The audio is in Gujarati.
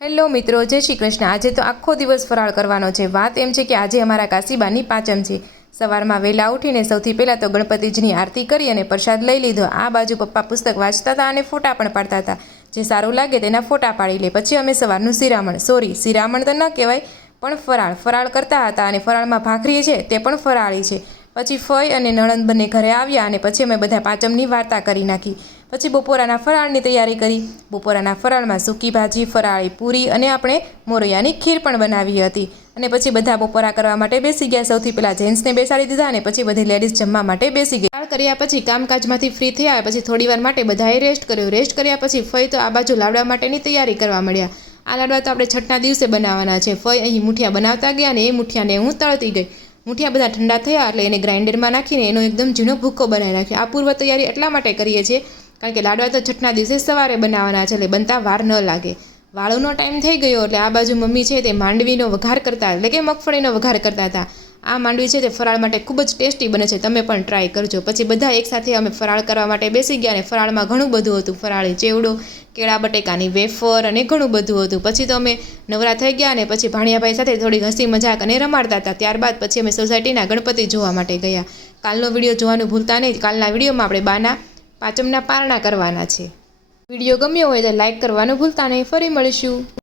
હેલો મિત્રો, જય શ્રી કૃષ્ણ। આજે તો આખો દિવસ ફરાળ કરવાનો છે। વાત એમ છે કે આજે અમારા કાશીબાની પાંચમ છે। સવારમાં વહેલા ઉઠીને સૌથી પહેલાં તો ગણપતિજીની આરતી કરી અને પ્રસાદ લઈ લીધો। આ બાજુ પપ્પા પુસ્તક વાંચતા હતા અને ફોટા પણ પાડતા હતા। જે સારું લાગે તેના ફોટા પાડી લે। પછી અમે સવારનું શિરામણ તો ન કહેવાય પણ ફરાળ કરતા હતા અને ફરાળમાં ભાખરી છે તે પણ ફરાળી છે। પછી ફઈ અને નણંદ બંને ઘરે આવ્યા અને પછી અમે બધા પાંચમની વાર્તા કરી નાખી। પછી બપોરાના ફરાળની તૈયારી કરી। બપોરાના ફરાળમાં સૂકી ભાજી, ફરાળી પૂરી અને આપણે મોરૈયાની ખીર પણ બનાવી હતી। અને પછી બધા બપોરા કરવા માટે બેસી ગયા। સૌથી પહેલાં જેન્ટ્સને બેસાડી દીધા અને પછી બધી લેડીઝ જમવા માટે બેસી ગઈ। ફરાળ કર્યા પછી કામકાજમાંથી ફ્રી થયા પછી થોડીવાર માટે બધાએ રેસ્ટ કર્યો। રેસ્ટ કર્યા પછી ફઈ તો આ બાજુ લાડવા માટેની તૈયારી કરવા મળ્યા। આ લાડવા તો આપણે છઠના દિવસે બનાવવાના છે। ફઈ અહીં મુઠિયા બનાવતા ગયા અને એ મુઠિયાને હું તળતી ગઈ। મુઠિયા બધા ઠંડા થયા એટલે એને ગ્રાઇન્ડરમાં નાખીને એનો એકદમ ઝીણો ભૂક્કો બનાવી નાખ્યો। આ પૂર્વ તૈયારી એટલા માટે કરીએ છીએ કારણ કે લાડવા તો છઠના દિવસે સવારે બનાવવાના છે એટલે બનતા વાર ન લાગે। વાળુનો ટાઈમ થઈ ગયો એટલે આ બાજુ મમ્મી છે તે માંડવીનો વઘાર કરતા એટલે કે મગફળીનો વઘાર કરતા હતા। આ માંડવી છે તે ફરાળ માટે ખૂબ જ ટેસ્ટી બને છે, તમે પણ ટ્રાય કરજો। પછી બધા એકસાથે અમે ફરાળ કરવા માટે બેસી ગયા અને ફરાળમાં ઘણું બધું હતું। ફરાળી ચેવડો, કેળા બટેકાની વેફર અને ઘણું બધું હતું। પછી તો અમે નવરા થઈ ગયા અને પછી ભાણિયાભાઈ સાથે થોડી હસી મજાક અને રમાડતા હતા। ત્યારબાદ પછી અમે સોસાયટીના ગણપતિ જોવા માટે ગયા। કાલનો વિડીયો જોવાનું ભૂલતા નહીં। કાલના વિડીયોમાં આપણે બાના પાંચમના પારણા કરવાના છે। વિડીયો ગમ્યો હોય તો લાઇક કરવાનું ભૂલતા નહીં। ફરી મળીશું।